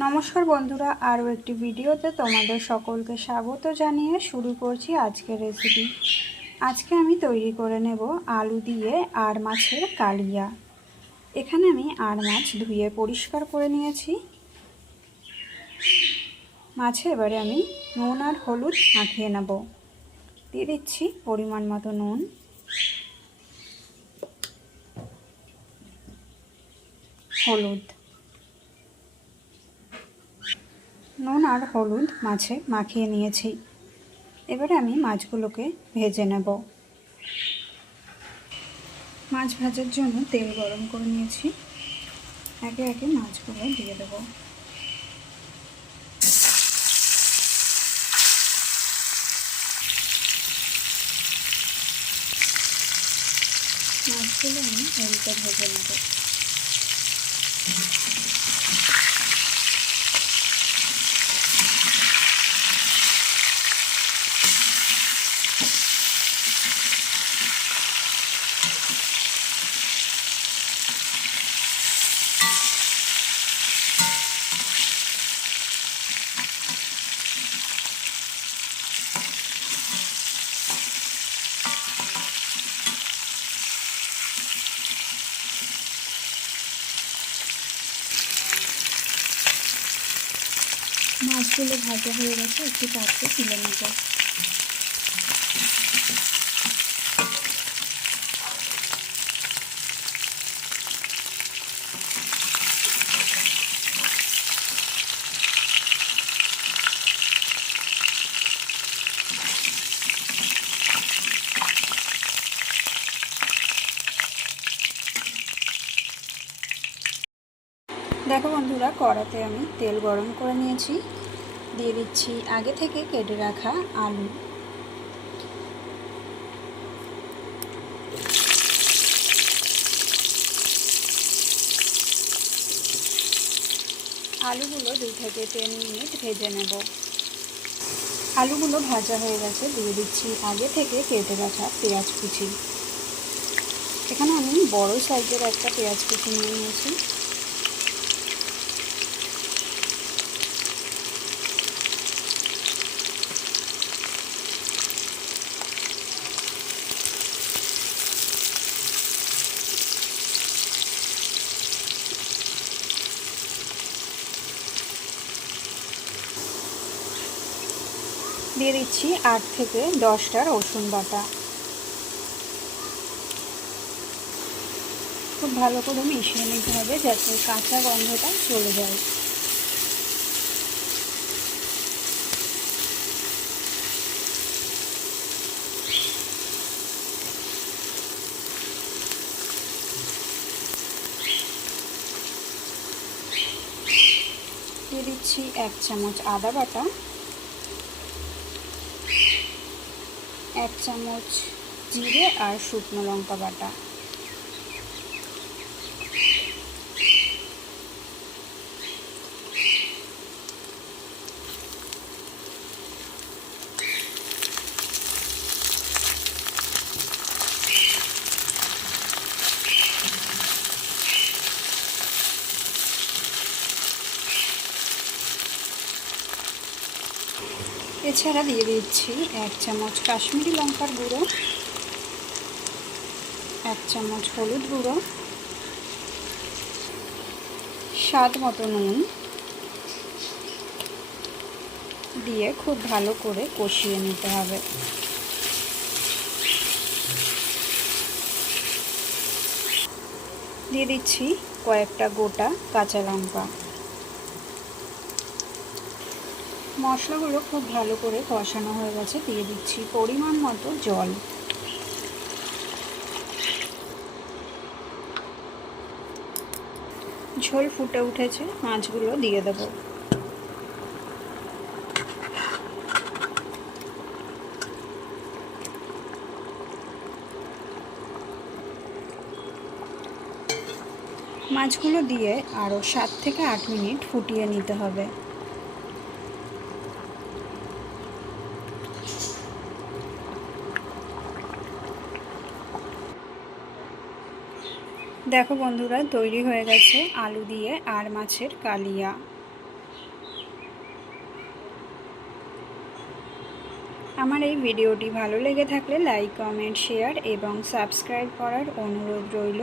নমস্কার বন্ধুরা, আরও একটি ভিডিওতে তোমাদের সকলকে স্বাগত জানিয়ে শুরু করছি আজকের রেসিপি আজকে আমি তৈরি করে নেব আলু দিয়ে আর মাছের কালিয়া। এখানে আমি আর মাছ ধুয়ে পরিষ্কার করে নিয়েছি। মাছে এবারে আমি নুন আর হলুদ মাখিয়ে নেব। দিয়ে দিচ্ছি পরিমাণ মতো নুন। হলুদ। নুন আর হলুদ মাছে মাখিয়ে নিয়েছি। এবারে আমি মাছগুলোকে ভেজে নেব। মাছ ভাজার জন্য তেল গরম করে নিয়েছি। একে একে মাছগুলো দিয়ে দেবো। মাছগুলো আমি ভেজে নেব। মাছগুলো ভাজা হয়ে গেছে একটু পাত্রে তুলে নেব। দেখো বন্ধুরা, কড়াতে আমি তেল গরম করে নিয়েছি। দিয়ে দিচ্ছি আগে থেকে কেটে রাখা আলু। আলুগুলো দুই থেকে তিন মিনিট ভেজে নেব। আলুগুলো ভাজা হয়ে গেছে, দিয়ে দিচ্ছি আগে থেকে কেটে রাখা পেঁয়াজ কুচি। এখানে আমি বড় সাইজের একটা পেঁয়াজ কুচি নিয়ে নিয়েছি। দিয়ে দিচ্ছি আট থেকে দশটা রসুন বাটা। খুব ভালো করে মিশিয়ে নিতে হবে যাতে কাঁচা গন্ধটা চলে যায়। দিয়ে দিচ্ছি এক চামচ আদা বাটা। এক চামচ জিরে আর শুকনো লঙ্কা বাটা। এছাড়া দিয়ে দিচ্ছি এক চামচ কাশ্মীরি লঙ্কার গুঁড়ো, এক চামচ হলুদ গুঁড়ো, স্বাদ মতো নুন দিয়ে খুব ভালো করে কষিয়ে নিতে হবে। দিয়ে দিচ্ছি কয়েকটা গোটা কাঁচা লঙ্কা। মশলাগুলো খুব ভালো করে কষানো হয়ে গেছে, দিয়ে দিচ্ছি পরিমাণ মতো জল। ঝোল ফুটে উঠেছে, মাছগুলো দিয়ে দেব। মাছগুলো দিয়ে আরও সাত থেকে আট মিনিট ফুটিয়ে নিতে হবে। দেখো বন্ধুরা, তৈরি হয়ে গেছে আলু দিয়ে আর মাছের কালিয়া। আমার এই ভিডিওটি ভালো লেগে থাকলে লাইক, কমেন্ট, শেয়ার এবং সাবস্ক্রাইব করার অনুরোধ রইল।